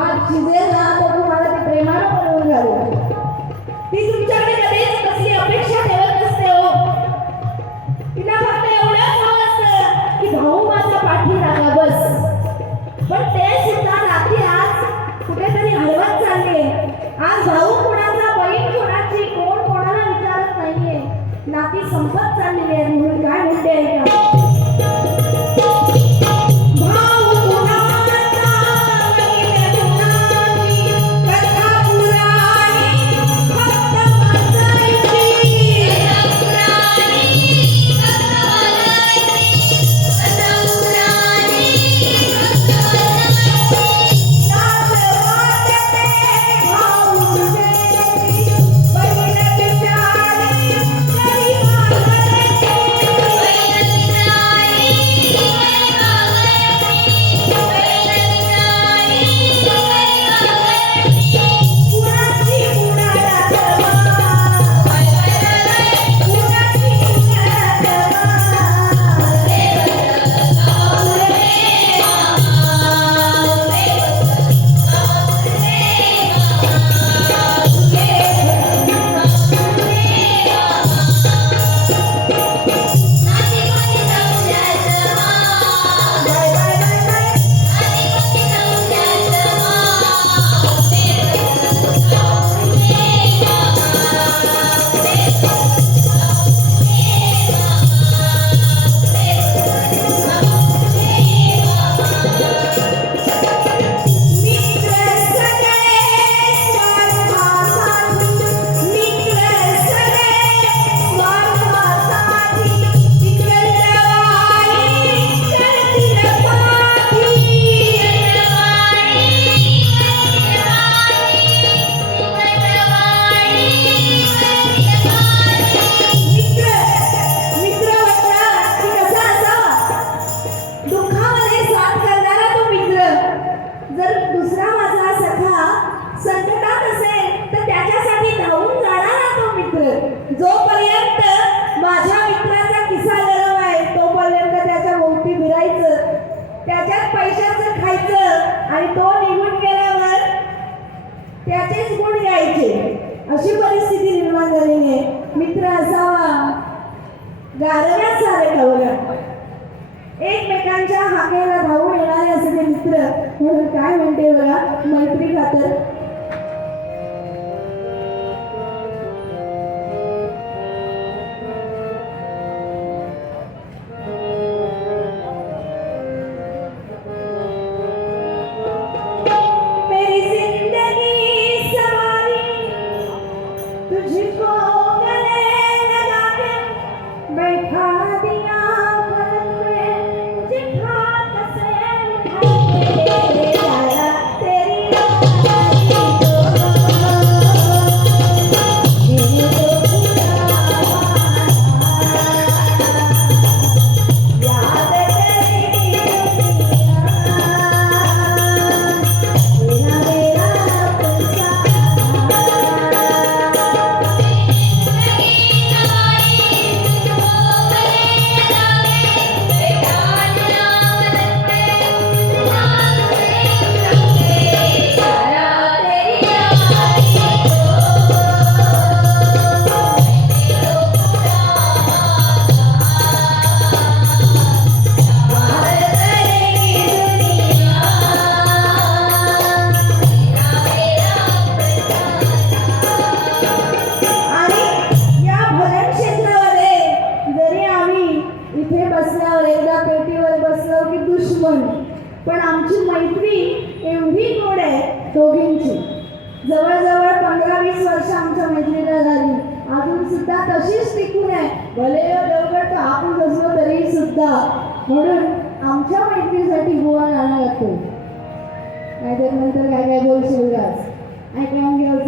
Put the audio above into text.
भात शिजेल ना तर तुम्हाला ते प्रेमानं बनवून घालू. ती तुमच्याकडे कधीच कसली अपेक्षा ठेवत नसते हो. तिला फक्त एवढंच हवं असतं की भाऊ माझा पाठीराखा बस. पण ते सुद्धा नाती आज कुठेतरी हरवत चालले. आज भाऊ कोणाचा, बहीण कोणाची, कोण कोणाला विचारत नाहीये. नाती संपत चाललेली आहेत. म्हणून काय म्हणते ऐका. जोपर्यंत माझ्या मित्राचा किस्सा गरम आहे तोपर्यंत त्याच्या भोवती फिरायचं, त्याच्यात पैशाचं खायचं आणि तो निघून गेल्यावर त्याचेच गुण घ्यायचे. अशी परिस्थिती निर्माण झालेली आहे. मित्र असावा गारव्यासारखा बघा, एकमेकांच्या हाकेला धावून येणारे असे ते मित्र. म्हणून काय म्हणते बघा, मैत्री खातर पण आमची मैत्री एवढी गोड आहे दोघींची. जवळजवळ 15-20 वर्ष आमच्या मैत्रीला झाली. अजून सुद्धा तशीच टिकून आहे. भले देवगड आपण असलो तरी सुद्धा. म्हणून आमच्या मैत्रीसाठी गोवा आणायला लागतो. नाहीतर नंतर काय काय बोलशील आज. I can give